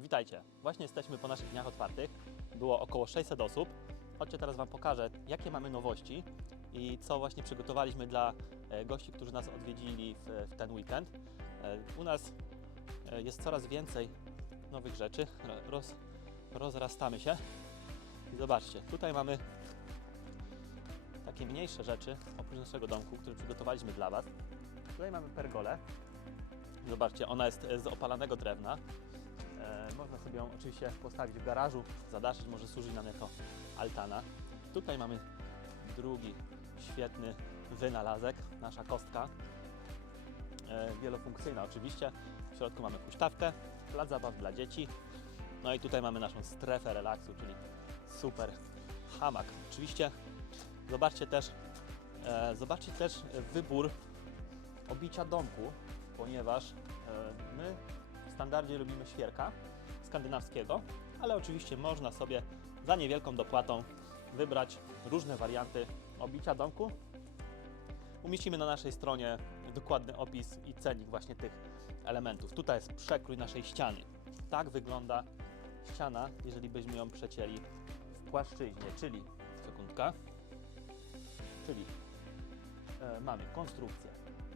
Witajcie. Właśnie jesteśmy po naszych dniach otwartych. Było około 600 osób. Chodźcie teraz Wam pokażę, jakie mamy nowości i co właśnie przygotowaliśmy dla e, gości, którzy nas odwiedzili w, w ten weekend. E, U nas e, jest coraz więcej nowych rzeczy. Roz, rozrastamy się. I zobaczcie, tutaj mamy takie mniejsze rzeczy oprócz naszego domku, które przygotowaliśmy dla Was. Tutaj mamy pergolę. Zobaczcie, ona jest z opalanego drewna. Można sobie ją oczywiście postawić w garażu, zadaszyć, może służyć nam jako altana. Tutaj mamy drugi świetny wynalazek, nasza kostka. E, wielofunkcyjna oczywiście. W środku mamy huśtawkę, plac zabaw dla dzieci. No i tutaj mamy naszą strefę relaksu, czyli super hamak. Oczywiście zobaczcie też, e, zobaczcie też wybór obicia domku, ponieważ e, my w standardzie lubimy świerka skandynawskiego, ale oczywiście można sobie za niewielką dopłatą wybrać różne warianty obicia domku. Umieścimy na naszej stronie dokładny opis i cennik właśnie tych elementów. Tutaj jest przekrój naszej ściany. Tak wygląda ściana, jeżeli byśmy ją przecięli w płaszczyźnie, czyli sekundka, czyli e, mamy konstrukcję,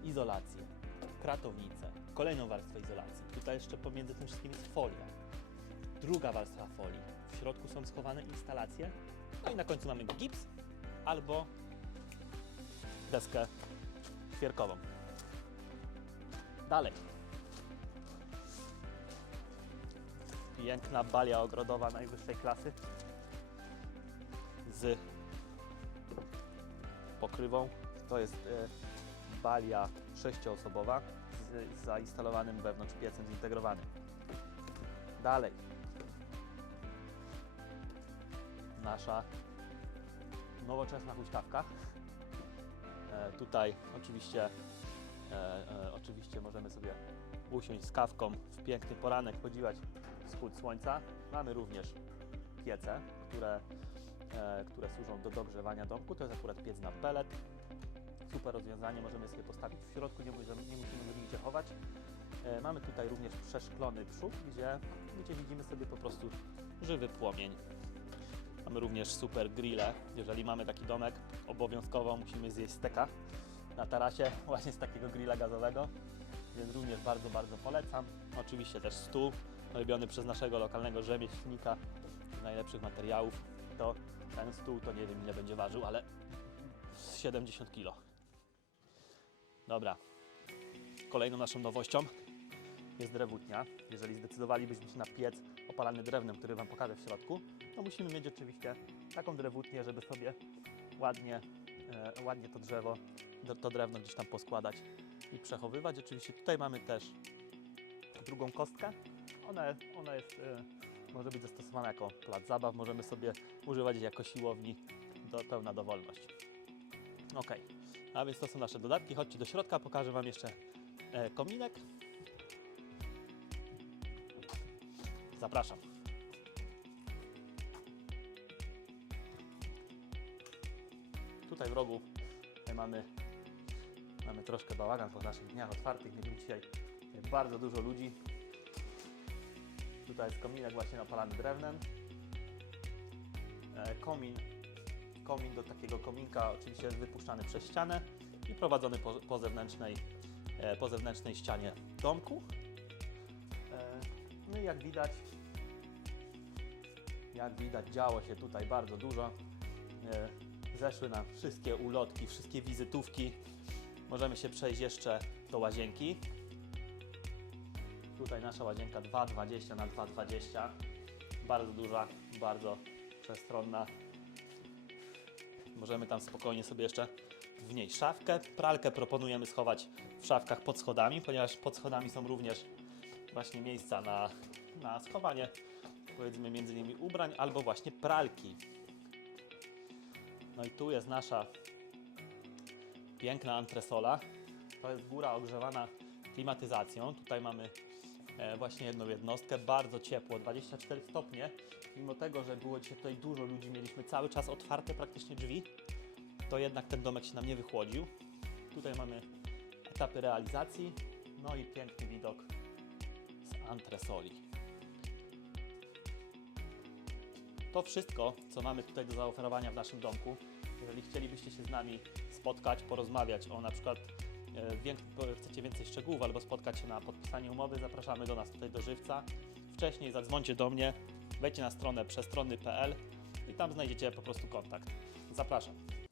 izolację, kratownicę, kolejną warstwę izolacji. Tutaj jeszcze pomiędzy tym wszystkim jest folia. Druga warstwa folii. W środku są schowane instalacje. No i na końcu mamy gips albo deskę świerkową. Dalej. Piękna balia ogrodowa najwyższej klasy z pokrywą. To jest e, balia sześcioosobowa z zainstalowanym wewnątrz piecem zintegrowanym. Dalej. Nasza nowoczesna huśtawka. E, tutaj oczywiście, e, e, oczywiście możemy sobie usiąść z kawką w piękny poranek, podziwiać wschód słońca. Mamy również piece, które, e, które służą do dogrzewania domku. To jest akurat piec na pelet. Super rozwiązanie, możemy sobie postawić w środku, nie, musimy- nie musimy nigdzie chować. E, Mamy tutaj również przeszklony przód, gdzie, gdzie widzimy sobie po prostu żywy płomień. Mamy również super grille. Jeżeli mamy taki domek, obowiązkowo musimy zjeść steka na tarasie właśnie z takiego grilla gazowego, więc również bardzo, bardzo polecam. Oczywiście też stół robiony przez naszego lokalnego rzemieślnika z najlepszych materiałów. To ten stół to nie wiem ile będzie ważył, ale z 70 kg. Dobra. Kolejną naszą nowością jest drewutnia. Jeżeli zdecydowalibyśmy się na piec opalany drewnem, który Wam pokażę w środku, to musimy mieć oczywiście taką drewutnię, żeby sobie ładnie, e, ładnie to drzewo, to drewno gdzieś tam poskładać i przechowywać. Oczywiście tutaj mamy też drugą kostkę. Ona, ona jest, e, może być zastosowana jako plac zabaw, możemy sobie używać jako siłowni do pełna dowolność. Ok, a więc to są nasze dodatki. Chodźcie do środka, pokażę Wam jeszcze e, kominek. Zapraszam. Tutaj w rogu mamy, mamy troszkę bałagan po naszych dniach otwartych. Mieliśmy dzisiaj bardzo dużo ludzi. Tutaj jest kominek właśnie napalany drewnem. E, Komin, komin do takiego kominka oczywiście jest wypuszczany przez ścianę i prowadzony po, po, zewnętrznej, e, po zewnętrznej ścianie domku. E, No i jak widać, jak widać działo się tutaj bardzo dużo. E, Zeszły nam wszystkie ulotki, wszystkie wizytówki. Możemy się przejść jeszcze do łazienki. Tutaj nasza łazienka 2,20 na 2,20. Bardzo duża, bardzo przestronna. Możemy tam spokojnie sobie jeszcze w niej szafkę. Pralkę proponujemy schować w szafkach pod schodami, ponieważ pod schodami są również właśnie miejsca na, na schowanie powiedzmy między innymi ubrań albo właśnie pralki. No i tu jest nasza piękna antresola. To jest góra ogrzewana klimatyzacją. Tutaj mamy e, właśnie jedną jednostkę, bardzo ciepło, 24 stopnie. Mimo tego, że było dzisiaj tutaj dużo ludzi, mieliśmy cały czas otwarte praktycznie drzwi, to jednak ten domek się nam nie wychłodził. Tutaj mamy etapy realizacji, no i piękny widok z antresoli. To wszystko, co mamy tutaj do zaoferowania w naszym domku. Jeżeli chcielibyście się z nami spotkać, porozmawiać o na przykład e, chcecie więcej szczegółów albo spotkać się na podpisaniu umowy, zapraszamy do nas tutaj do Żywca. Wcześniej zadzwońcie do mnie, wejdźcie na stronę przestronny.pl i tam znajdziecie po prostu kontakt. Zapraszam.